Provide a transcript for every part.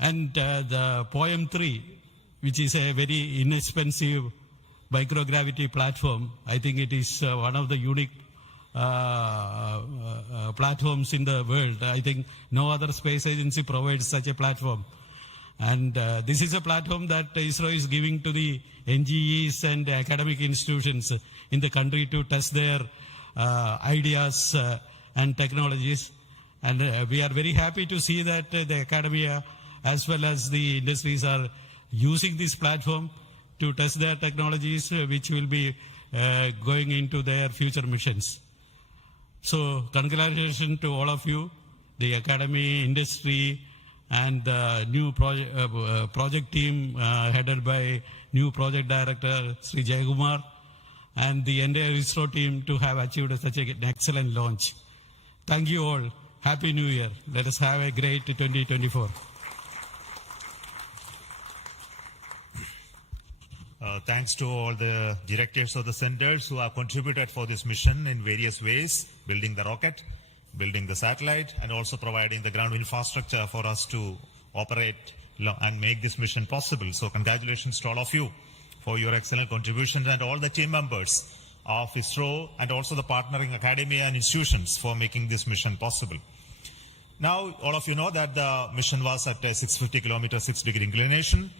And the Poem 3, which is a very inexpensive microgravity platform, I think it is one of the unique platforms in the world. I think no other space agency provides such a platform. And this is a platform that ISRO is giving to the NGEs and academic institutions in the country to test their ideas and technologies. And we are very happy to see that the academia as well as the industries are using this platform to test their technologies, which will be going into their future missions. So congratulations to all of you, the academy, industry, and the new project team headed by new project director Sri Jayakumar, and the entire ISRO team to have achieved such an excellent launch. Thank you all. Happy New Year. Let us have a great 2024. Thanks to all the directors of the centers who have contributed for this mission in various ways, building the rocket, building the satellite, and also providing the ground infrastructure for us to operate and make this mission possible. So congratulations to all of you for your excellent contributions, and all the team members of ISRO and also the partnering academia and institutions for making this mission possible. Now, all of you know that the mission was at a 650 kilometer, 6-degree inclination.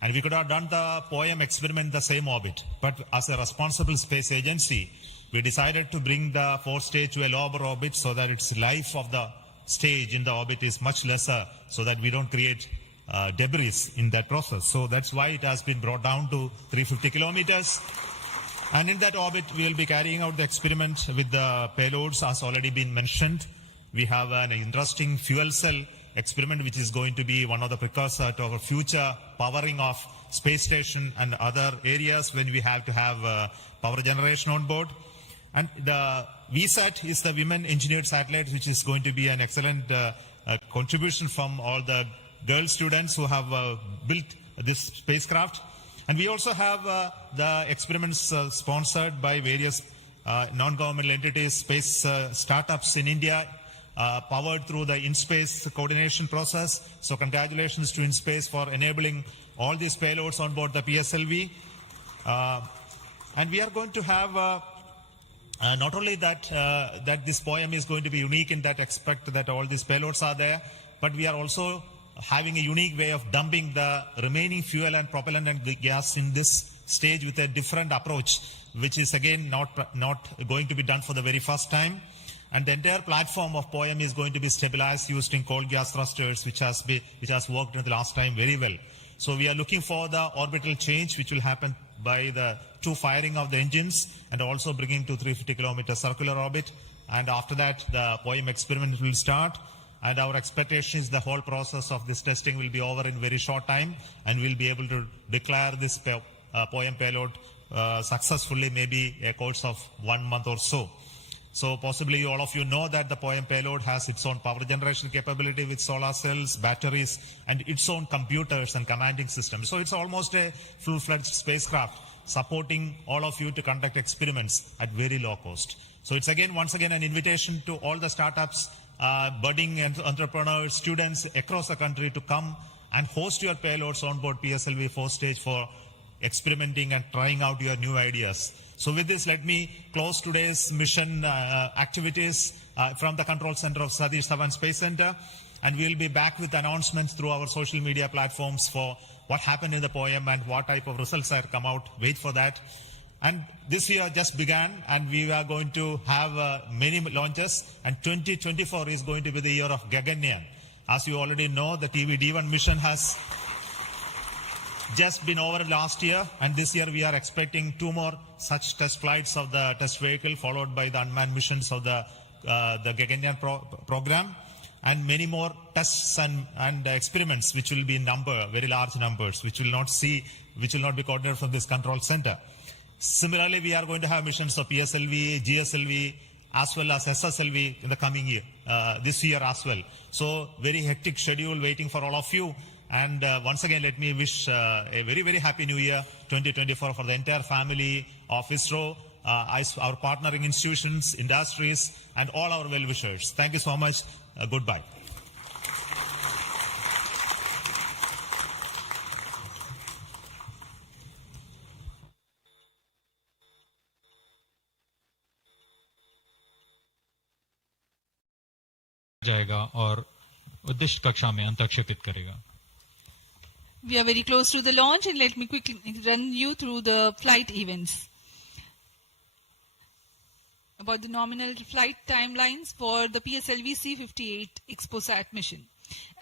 And we could have done the Poem experiment in the same orbit. But as a responsible space agency, we decided to bring the fourth stage to a lower orbit so that its life of the stage in the orbit is much lesser, so that we don't create debris in that process. So that's why it has been brought down to 350 kilometers. And in that orbit, we will be carrying out the experiment with the payloads, as already been mentioned. We have an interesting fuel cell experiment, which is going to be one of the precursors to our future powering of space station and other areas when we have to have power generation on board. And the VSAT is the Women Engineered Satellite, which is going to be an excellent contribution from all the girl students who have built this spacecraft. And we also have the experiments sponsored by various non-governmental entities, space startups in India, powered through the in-space coordination process. So congratulations to in-space for enabling all these payloads on board the PSLV. And we are going to have not only that, that this Poem is going to be unique in that aspect that all these payloads are there, but we are also having a unique way of dumping the remaining fuel and propellant and gas in this stage with a different approach, which is again not going to be done for the very first time. And the entire platform of Poem is going to be stabilized using cold gas thrusters, which has worked in the last time very well. So we are looking for the orbital change, which will happen by the two firing of the engines and also bringing to 350 kilometer circular orbit. And after that, the Poem experiment will start. And our expectation is the whole process of this testing will be over in very short time, and we'll be able to declare this Poem payload successfully, maybe a course of 1 month or so. So possibly all of you know that the Poem payload has its own power generation capability with solar cells, batteries, and its own computers and commanding systems. So it's almost a full-fledged spacecraft supporting all of you to conduct experiments at very low cost. So it's once again an invitation to all the startups, budding entrepreneurs, students across the country to come and host your payloads on board PSLV 4 stage for experimenting and trying out your new ideas. So with this, let me close today's mission activities from the control center of Satish Dhawan Space Center. And we'll be back with announcements through our social media platforms for what happened in the Poem and what type of results have come out. Wait for that. And this year just began, and we are going to have many launches. And 2024 is going to be the year of Gaganyaan. As you already know, the TVD1 mission has just been over last year, and this year we are expecting 2 more such test flights of the test vehicle, followed by the unmanned missions of the Gaganyaan program, and many more tests and experiments, which will be in very large numbers, which will not be coordinated from this control center. Similarly, we are going to have missions of PSLV, GSLV, as well as SSLV in the coming year, this year as well. So very hectic schedule waiting for all of you. And once again, let me wish a very, very happy New Year 2024 for the entire family of ISRO, our partnering institutions, industries, and all our well-wishers. Thank you so much. Goodbye. जाएगा और उद्दिष्ट कक्षा में अंतक्षेपित करेगा। We are very close to the launch, and let me quickly run you through the flight events. About the nominal flight timelines for the PSLV-C58 XPoSat mission.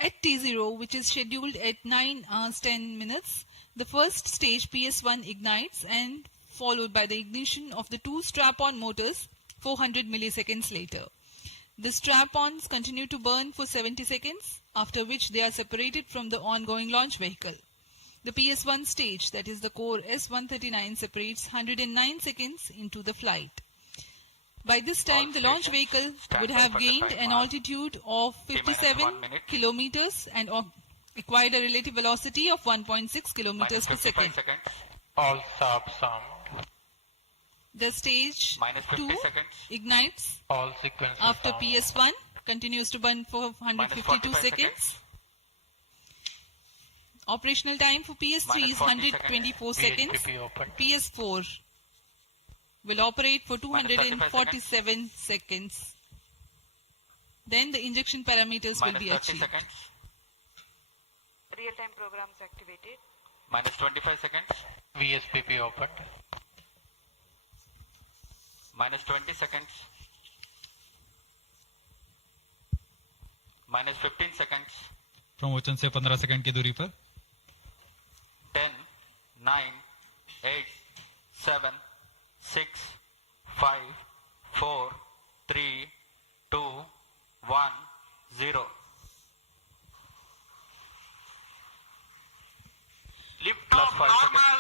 At T0, which is scheduled at 9 hours 10 minutes, the first stage PS1 ignites and followed by the ignition of the two strap-on motors 400 milliseconds later. The strap-ons continue to burn for 70 seconds, after which they are separated from the ongoing launch vehicle. The PS1 stage, that is the core S139, separates 109 seconds into the flight. By this time, the launch vehicle would have gained an altitude of 57 kilometers and acquired a relative velocity of 1.6 kilometers per second. All subs on. The stage 2 ignites All sequences after on. PS1, continues to burn for 152 seconds. Operational time for PS3 is 124 seconds. VHPP open. PS4 will operate for 247 seconds. Then the injection parameters will be -30 achieved. seconds. Real-time programs activated. -25 seconds. VSPP opened. -20 seconds. -15 seconds. प्रमोचन से 15 second की दूरी पर 10, 9, 8, 7, 6, 5, 4, 3, 2, 1, 0. Lift off normal.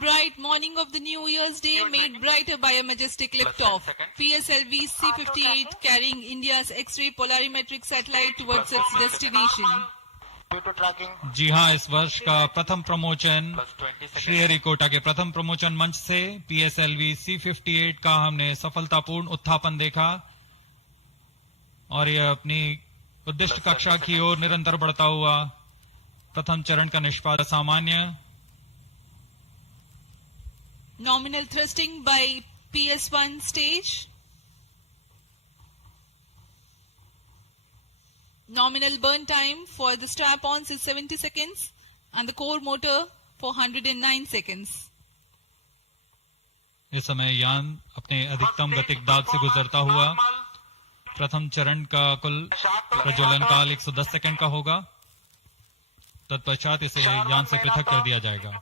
Bright morning of the New Year's Day made brighter by a majestic liftoff. PSLV-C58 carrying India's X-ray polarimetric satellite towards its destination. Due to tracking. जी हाँ, इस वर्ष का प्रथम प्रमोचन +20 seconds. Sriharikota के प्रथम प्रमोचन मंच से PSLV C58 का हमने सफलतापूर्ण उत्थापन देखा और यह अपनी उद्दिष्ट कक्षा की ओर निरंतर बढ़ता हुआ प्रथम चरण का निष्पादन सामान्य। Nominal thrusting by PS1 stage. Nominal burn time for the strap-ons is 70 seconds and the core motor for 109 seconds. इस समय यान अपने अधिकतम गतिक दाब से गुजरता हुआ प्रथम चरण का कुल प्रज्वलन काल 110 सेकंड का होगा। तत्पश्चात इसे यान से पृथक कर दिया जाएगा।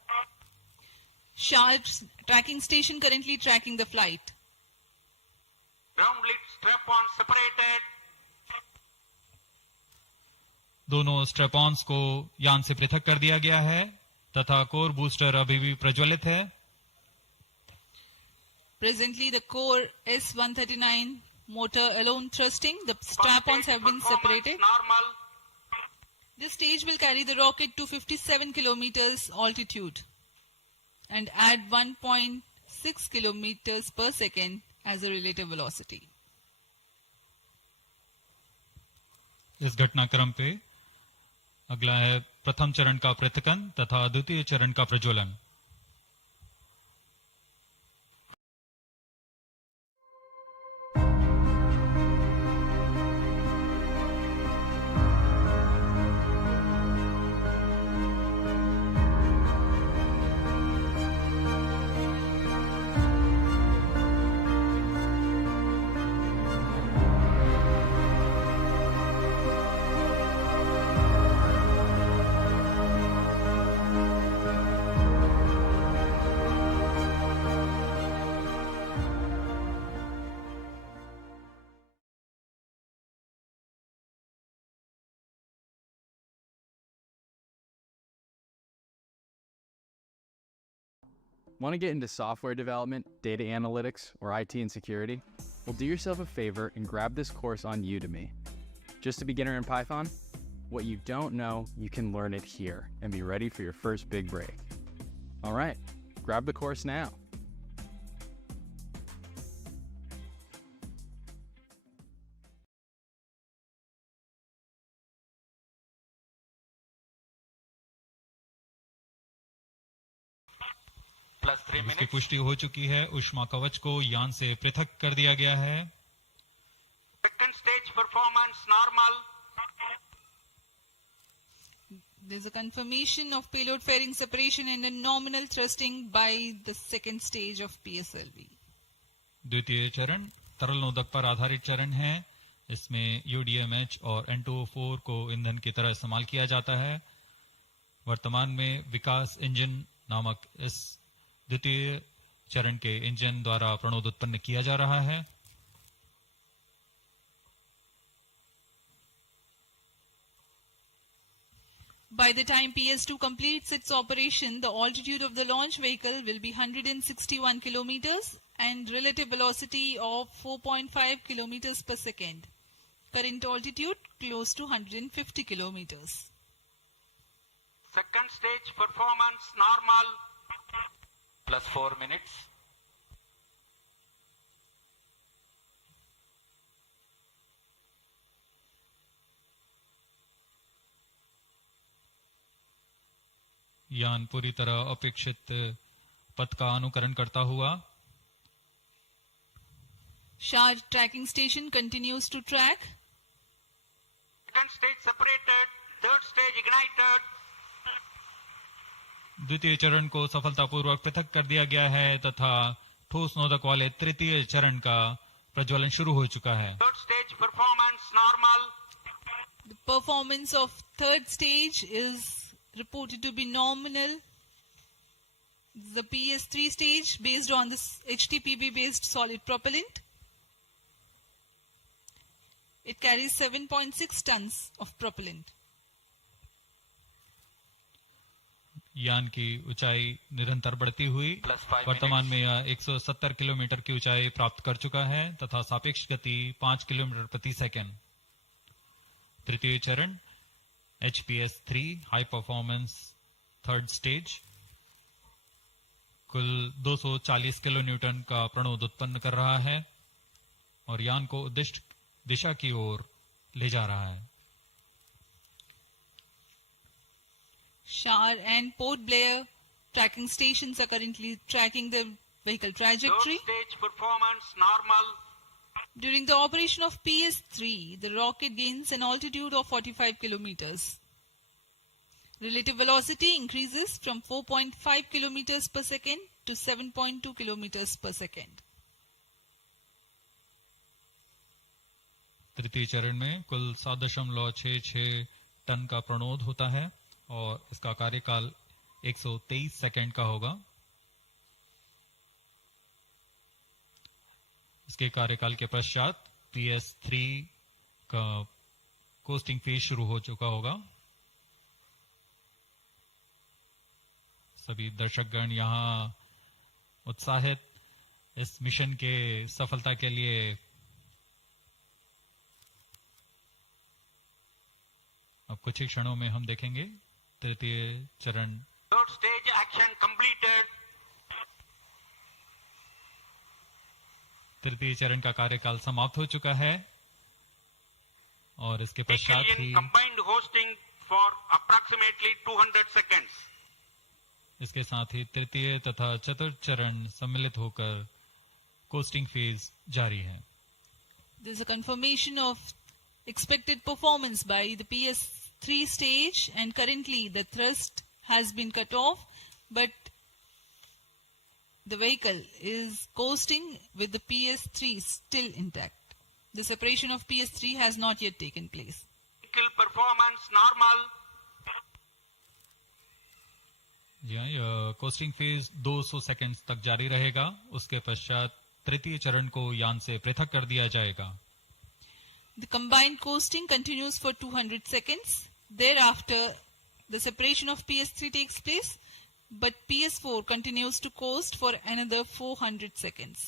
SHAR's tracking station currently tracking the flight. Ground lift strap-on separated. दोनों स्ट्रेपॉन्स को यान से पृथक कर दिया गया है तथा कोर बूस्टर अभी भी प्रज्वलित है। Presently, the core S139 motor alone thrusting. The strap-ons have been separated. Normal. This stage will carry the rocket to 57 kilometers altitude and add 1.6 kilometers per second as a relative velocity. इस घटनाक्रम पे अगला है प्रथम चरण का पृथकन तथा द्वितीय चरण का प्रज्वलन। Want to get into software development, data analytics, or IT and security? Well, do yourself a favor and grab this course on Udemy. Just a beginner in Python? What you don't know, you can learn it here and be ready for your first big break. All right, grab the course now. +3 इसकी minutes. पुष्टि हो चुकी है। ऊष्मा कवच को यान से पृथक कर दिया गया है। Second stage performance normal. There's a confirmation of payload fairing separation and a nominal thrusting by the second stage of PSLV. द्वितीय चरण तरल नोदक पर आधारित चरण है। इसमें UDMH और N2O4 को ईंधन की तरह इस्तेमाल किया जाता है। वर्तमान में विकास इंजन नामक इस द्वितीय चरण के इंजन द्वारा प्रणोद उत्पन्न किया जा रहा है। By the time PS2 completes its operation, the altitude of the launch vehicle will be 161 kilometers and relative velocity of 4.5 kilometers per second. Current altitude close to 150 kilometers. Second stage performance normal. Plus 4 minutes. यान पूरी तरह अपेक्षित पथ का अनुकरण करता हुआ SHAR tracking station continues to track. Second stage separated. Third stage ignited. द्वितीय चरण को सफलतापूर्वक पृथक कर दिया गया है तथा ठोस नोदक वाले तृतीय चरण का प्रज्वलन शुरू हो चुका है। Third stage performance normal. The performance of third stage is reported to be nominal. The PS3 stage based on this HTPB based solid propellant. It carries 7.6 tons of propellant. यान की ऊंचाई निरंतर बढ़ती हुई वर्तमान में यह 170 किलोमीटर की ऊंचाई प्राप्त कर चुका है तथा सापेक्ष गति 5 किलोमीटर प्रति सेकंड। तृतीय चरण HPS3 high performance third stage कुल 240 किलो न्यूटन का प्रणोद उत्पन्न कर रहा है और यान को उद्दिष्ट दिशा की ओर ले जा रहा है। SHAR and Port Blair tracking stations are currently tracking the vehicle trajectory. Third stage performance normal. During the operation of PS3, the rocket gains an altitude of 45 kilometers. Relative velocity increases from 4.5 kilometers per second to 7.2 kilometers per second. तृतीय चरण में कुल 7.66 ton का प्रणोद होता है और इसका कार्यकाल 123 सेकंड का होगा। इसके कार्यकाल के पश्चात PS3 का कोस्टिंग फेज शुरू हो चुका होगा। सभी दर्शकगण यहां उत्साहित इस मिशन के सफलता के लिए अब कुछ ही क्षणों में हम देखेंगे तृतीय चरण। Third stage action completed. तृतीय चरण का कार्यकाल समाप्त हो चुका है और इसके पश्चात ही Combined hosting for approximately 200 seconds. इसके साथ ही तृतीय तथा चतुर्थ चरण सम्मिलित होकर कोस्टिंग फेज जारी है। There is a confirmation of expected performance by the PS3 stage and currently the thrust has been cut off but the vehicle is coasting with the PS3 still intact. The separation of PS3 has not yet taken place. Vehicle performance normal. यह costing phase 200 seconds तक जारी रहेगा। उसके पश्चात तृतीय चरण को यान से पृथक कर दिया जाएगा। The combined coasting continues for 200 seconds. Thereafter, the separation of PS3 takes place, but PS4 continues to coast for another 400 seconds.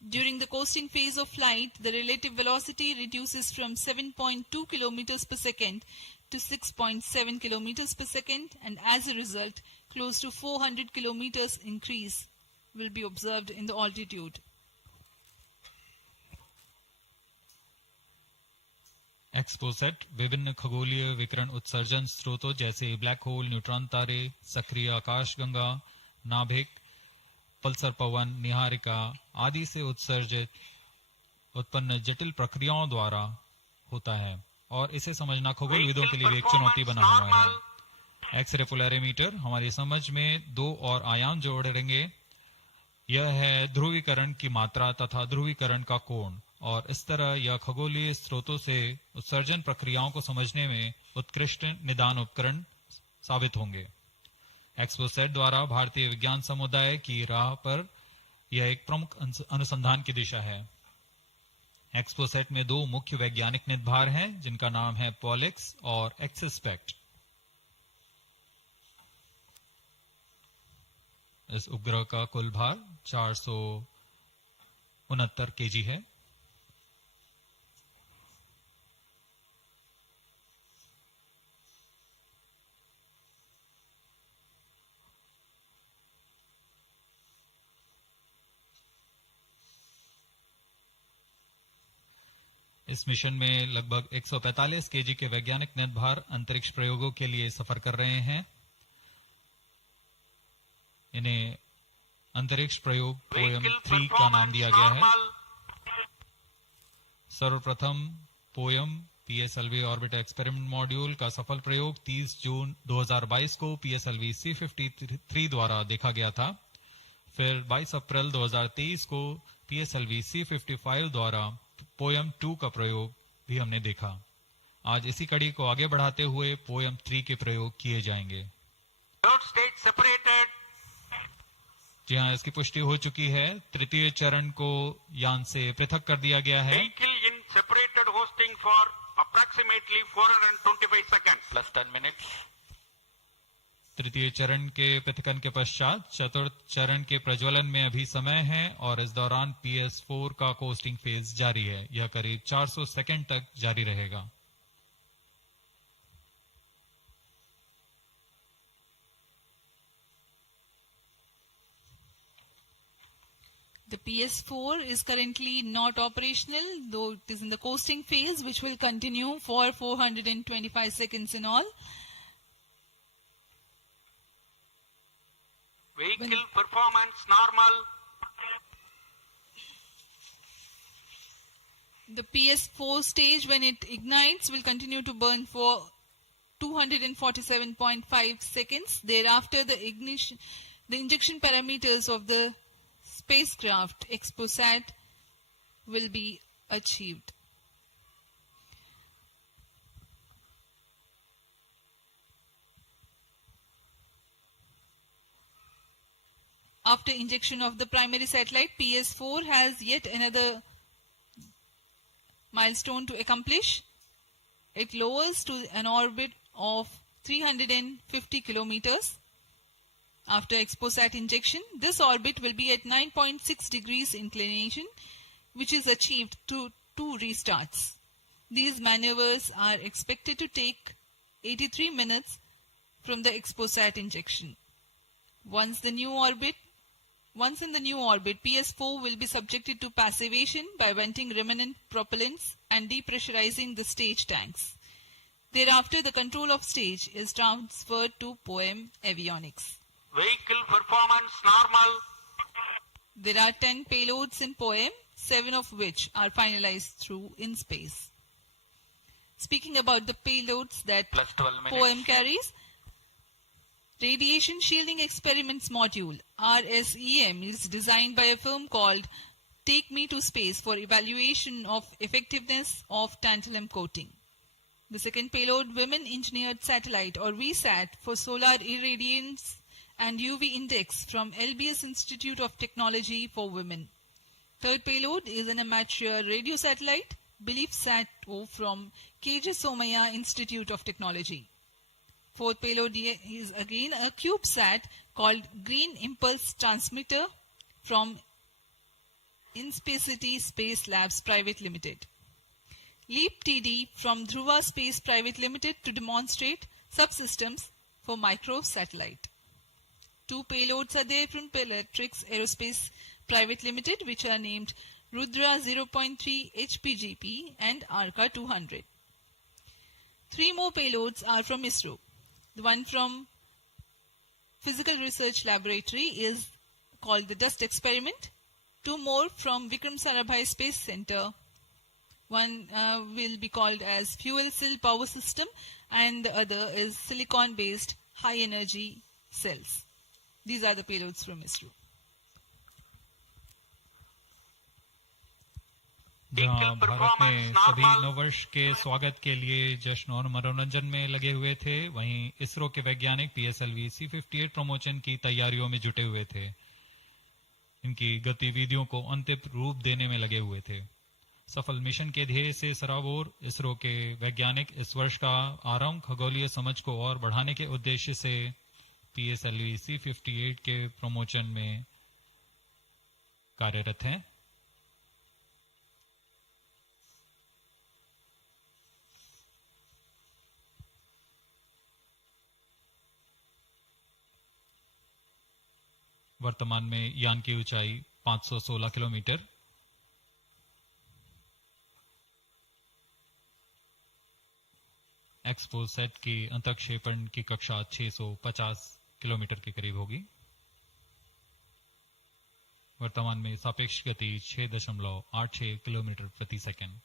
During the coasting phase of flight, the relative velocity reduces from 7.2 kilometers per second to 6.7 kilometers per second, and as a result, close to 400 kilometers increase will be observed in the altitude. XPoSat विभिन्न खगोलीय विकिरण उत्सर्जन स्रोतों जैसे black hole, neutron तारे, सक्रिय आकाशगंगा, नाभिक, पल्सर पवन, निहारिका आदि से उत्सर्जित उत्पन्न जटिल प्रक्रियाओं द्वारा होता है और इसे समझना खगोलविदों के लिए भी एक चुनौती बना हुआ है। एक्सरे पोलैरिमीटर हमारी समझ में दो और आयाम जोड़ेंगे। यह है ध्रुवीकरण की मात्रा तथा ध्रुवीकरण का कोण, और इस तरह यह खगोलीय स्रोतों से उत्सर्जन प्रक्रियाओं को समझने में उत्कृष्ट निदान उपकरण साबित होंगे। एक्सपोसेट द्वारा भारतीय विज्ञान समुदाय की राह पर यह एक प्रमुख अनुसंधान की दिशा है। एक्सपोसेट में दो मुख्य वैज्ञानिक निदभार हैं जिनका नाम है पॉलिक्स और एक्सस्पेक्ट। इस उपग्रह का कुल भार 469 केजी है। इस मिशन में लगभग 145 केजी के वैज्ञानिक निर्भर अंतरिक्ष प्रयोगों के लिए सफर कर रहे हैं। इन्हें अंतरिक्ष प्रयोग पोयम 3 का नाम दिया गया है। सर्वप्रथम poem PSLV orbiter experiment module का सफल प्रयोग 30 जून 2022 को PSLV-C58 द्वारा देखा गया था। फिर 22 अप्रैल 2023 को PSLV-C55 द्वारा पोयम 2 का प्रयोग भी हमने देखा। आज इसी कड़ी को आगे बढ़ाते हुए पोयम 3 के प्रयोग किए जाएंगे। जी हाँ, इसकी पुष्टि हो चुकी है। तृतीय चरण को यान से पृथक कर दिया गया है। +10 minutes. तृतीय चरण के पृथकन के पश्चात चतुर्थ चरण के प्रज्वलन में अभी समय है और इस दौरान PS4 का कोस्टिंग फेज जारी है। यह करीब 400 सेकंड तक जारी रहेगा। The PS4 is currently not operational, though it is in the coasting phase, which will continue for 425 seconds in all. Vehicle performance normal. The PS4 stage, when it ignites, will continue to burn for 247.5 seconds. Thereafter, the injection parameters of the spacecraft XPoSat will be achieved. After injection of the primary satellite, PS4 has yet another milestone to accomplish. It lowers to an orbit of 350 kilometers. After XPoSat injection, this orbit will be at 9.6 degrees inclination, which is achieved through 2 restarts. These maneuvers are expected to take 83 minutes from the XPoSat injection. Once in the new orbit, PS4 will be subjected to passivation by venting remnant propellants and depressurizing the stage tanks. Thereafter, the control of stage is transferred to POEM avionics. Vehicle performance normal. There are 10 payloads in POEM, 7 of which are finalized through in space. Speaking about the payloads that +12 minutes. POEM carries, Radiation Shielding Experiments Module, RSEM, is designed by a firm called Take Me to Space for evaluation of effectiveness of tantalum coating. The second payload, Women Engineered Satellite or VSAT for solar irradiance and UV index from LBS Institute of Technology for Women. Third payload is an amateur radio satellite, BeliefSat-O from KJ Somaya Institute of Technology. Fourth payload is again a CubeSat called Green Impulse Transmitter from Inspacity Space Labs Private Limited. LEAP TD from Dhruva Space Private Limited to demonstrate subsystems for microsatellite. 2 payloads are there from Peletrix Aerospace Private Limited, which are named Rudra 0.3 HPGP and Arca 200. 3 more payloads are from ISRO. The one from Physical Research Laboratory is called the Dust Experiment. 2 more from Vikram Sarabhai Space Center. One will be called as Fuel Cell Power System, and the other is silicon-based high-energy cells. These are the payloads from ISRO. जहां भारत में सभी नववर्ष के स्वागत के लिए जश्न और मनोरंजन में लगे हुए थे, वहीं इसरो के वैज्ञानिक PSLV-C58 प्रमोशन की तैयारियों में जुटे हुए थे। इनकी गतिविधियों को अंतिम रूप देने में लगे हुए थे। सफल मिशन के ध्येय से सराबोर इसरो के वैज्ञानिक इस वर्ष का आरंभ खगोलीय समझ को और बढ़ाने के उद्देश्य से PSLV-C58 के प्रमोशन में कार्यरत हैं। वर्तमान में यान की ऊंचाई 516 किलोमीटर, XPoSat की अंतक्षेपण की कक्षा 650 किलोमीटर के करीब होगी। वर्तमान में सापेक्ष गति 6.86 किलोमीटर प्रति सेकंड।